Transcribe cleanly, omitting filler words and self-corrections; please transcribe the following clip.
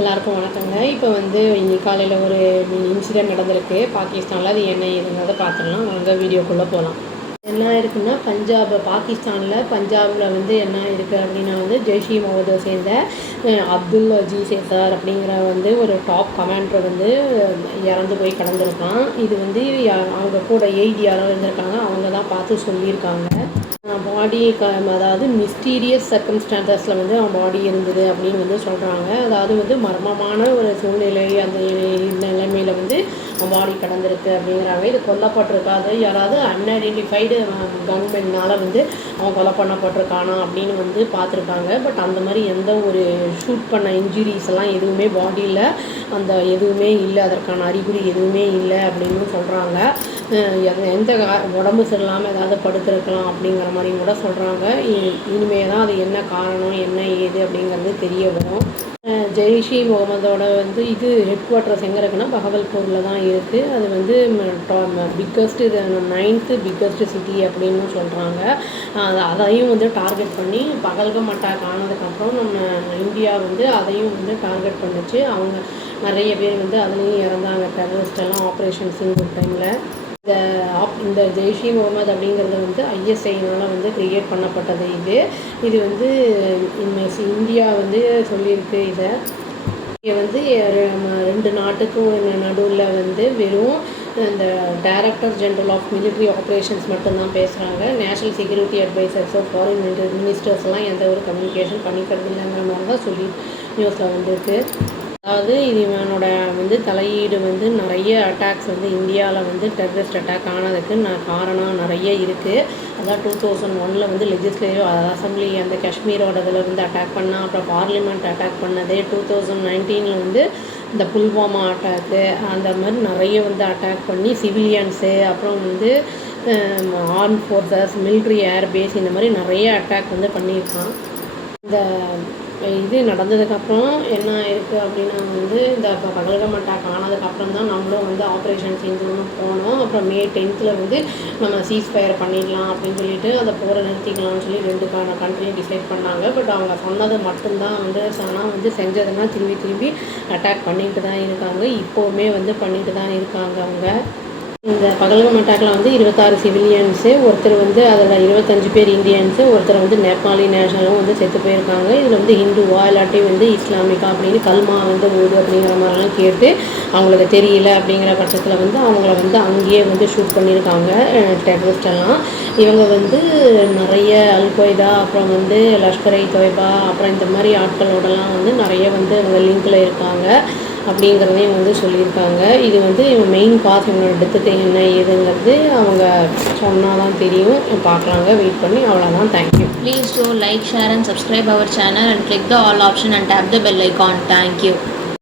எல்லாருக்கும் வணக்கங்க. இப்போ இன்னைக்கு காலையில் ஒரு இன்சிடென்ட் நடந்திருக்கு பாகிஸ்தானில். அது என்ன ஏதுங்கிறத பார்த்துடலாம் வாங்க, வீடியோக்குள்ளே போகலாம். என்ன இருக்குன்னா, பஞ்சாபில் என்ன இருக்குது அப்படின்னா, ஜெய்ஷ் இ முகமதை சேர்ந்த அப்துல் அஜீஸ் எசார் அப்படிங்கிற ஒரு டாப் கமாண்டர் இறந்து போய் கிடந்திருக்கான். இது அவங்க கூட 8 யாரோ இருந்திருக்காங்க, அவங்க தான் பார்த்து சொல்லியிருக்காங்க. பாடி அதாவது மிஸ்டீரியஸ் சர்க்கம்ஸ்டான்சஸில் அவன் பாடி இருந்தது அப்படின்னு சொல்கிறாங்க. அதாவது மர்மமான ஒரு சூழ்நிலை, அந்த நிலைமையில் அவன் பாடி கிடந்திருக்கு அப்படிங்கிறாங்க. இது கொல்லப்பட்டிருக்காது, யாராவது அன்ஐடென்டிஃபைடு கன்மென்னால் அவன் கொலை பண்ணப்பட்டிருக்கானா அப்படின்னு பார்த்துருக்காங்க. பட் அந்த மாதிரி எந்த ஒரு ஷூட் பண்ண இன்ஜுரிஸ் எல்லாம் எதுவுமே பாடியில் அந்த எதுவுமே இல்லை, அதற்கான அறிகுறி எதுவுமே இல்லை அப்படின்னு சொல்கிறாங்க. எந்த உடம்பு சரியில்லாமல் ஏதாவது படுத்திருக்கலாம் அப்படிங்கிற மாதிரி கூட சொல்கிறாங்க. இனிமேல் தான் அது என்ன காரணம் என்ன ஏது அப்படிங்கிறது தெரிய வரும். ஜெய்ஷ் இ முகமதோட இது ஹெட் குவார்ட்டர்ஸ் எங்கே இருக்குன்னா பகவல்பூரில் தான் இருக்குது. அது பிக்கஸ்ட்டு 9th பிக்கஸ்ட் சிட்டி அப்படின்னு சொல்கிறாங்க. அதையும் டார்கெட் பண்ணி பகல்கம் அட்டாக் ஆனதுக்கப்புறம் நம்ம இந்தியா அதையும் டார்கெட் பண்ணிச்சு. அவங்க நிறைய பேர் அதுலேயும் இறந்தாங்க, டெரரிஸ்டெல்லாம் ஆப்ரேஷன் சிங்கூர் டைமில். இந்த ஜெய்ஷ் இ முகமது அப்படிங்கிறது ஐஎஸ்ஐனால் கிரியேட் பண்ணப்பட்டது. இது இந்தியா சொல்லியிருக்கு. இங்கே 2 நாட்டுக்கும் நடுவில் வெறும் இந்த director general of military operations மட்டும்தான் பேசுகிறாங்க. நேஷ்னல் செக்யூரிட்டி அட்வைசர்ஸோ ஃபாரின் மினிஸ்டர்ஸ்லாம் எந்த ஒரு கம்யூனிகேஷன் பண்ணிக்கிறது இல்லைங்கிற மாதிரி தான் சொல்லி நியூஸில் வந்திருக்கு. அதாவது இவனோட தலையீடு நிறைய அட்டாக்ஸ் இந்தியாவில் டெரரிஸ்ட் அட்டாக் ஆனதுக்கு காரணம் நிறைய இருக்குது. அதான் 2001 லெஜிஸ்லேட்டிவ் அசம்பிளி அந்த காஷ்மீரோட இதில் அட்டாக் பண்ணால், அப்புறம் பார்லிமெண்ட் அட்டாக் பண்ணது, 2019 இந்த புல்வாமா அட்டாக்கு, அந்த மாதிரி நிறைய அட்டாக் பண்ணி சிவிலியன்ஸு, அப்புறம் ஆர்ம் ஃபோர்ஸஸ், மிலிட்ரி ஏர்பேஸ், இந்த மாதிரி நிறைய அட்டாக் பண்ணியிருக்கான். இந்த இது நடந்ததுக்கப்புறம் என்ன இருக்குது அப்படின்னா இந்த பகல்கம் அட்டாக் ஆனதுக்கப்புறம் தான் நம்மளும் ஆப்ரேஷன் சிந்தூர்னு போனோம். அப்புறம் May 10th நம்ம சீஸ்ஃபயர் பண்ணிடலாம் அப்படின்னு சொல்லிட்டு அதை போரை நிறுத்திக்கலாம்னு சொல்லி 2 கண்ட்ரியும் டிசைட் பண்ணாங்க. பட் அவங்க சொன்னது மட்டும்தான் ஆனால் செஞ்சதுன்னா திரும்பி அட்டாக் பண்ணிட்டு தான் இருக்காங்க. இப்போவுமே பண்ணிட்டு தான் இருக்காங்க. அவங்க இந்த பகல்கம் அட்டாக்ல 26 சிவிலியன்ஸு, ஒருத்தர் அதில் 25 பேர் இந்தியன்ஸு, ஒருத்தர் நேபாளி நேஷனலும் செத்து போயிருக்காங்க. இதில் ஹிந்துவா இல்லாட்டி இஸ்லாமிக்கா அப்படின்னு கல்மா ஓடு அப்படிங்கிற மாதிரிலாம் கேட்டு அவங்களுக்கு தெரியல அப்படிங்கிற பட்சத்தில் அவங்கள அங்கேயே ஷூட் பண்ணியிருக்காங்க டெரரிஸ்டெல்லாம். இவங்க நிறைய அல்கொய்தா, அப்புறம் லஷ்கர் இ தொய்பா, அப்புறம் இந்த மாதிரி ஆட்களோடலாம் நிறைய அவங்க லிங்கில் இருக்காங்க அப்படிங்கிறதையும் சொல்லியிருக்காங்க. இது மெயின் காஸ் இவங்களோட டெத்துக்கு என்ன ஏதுங்கிறது அவங்க சொன்னால் தான் தெரியும். பார்க்கலாங்க, வெயிட் பண்ணி. அவ்வளோதான். Thank you. Please do like, share and subscribe our channel and click the all option and tap the bell icon. Thank you.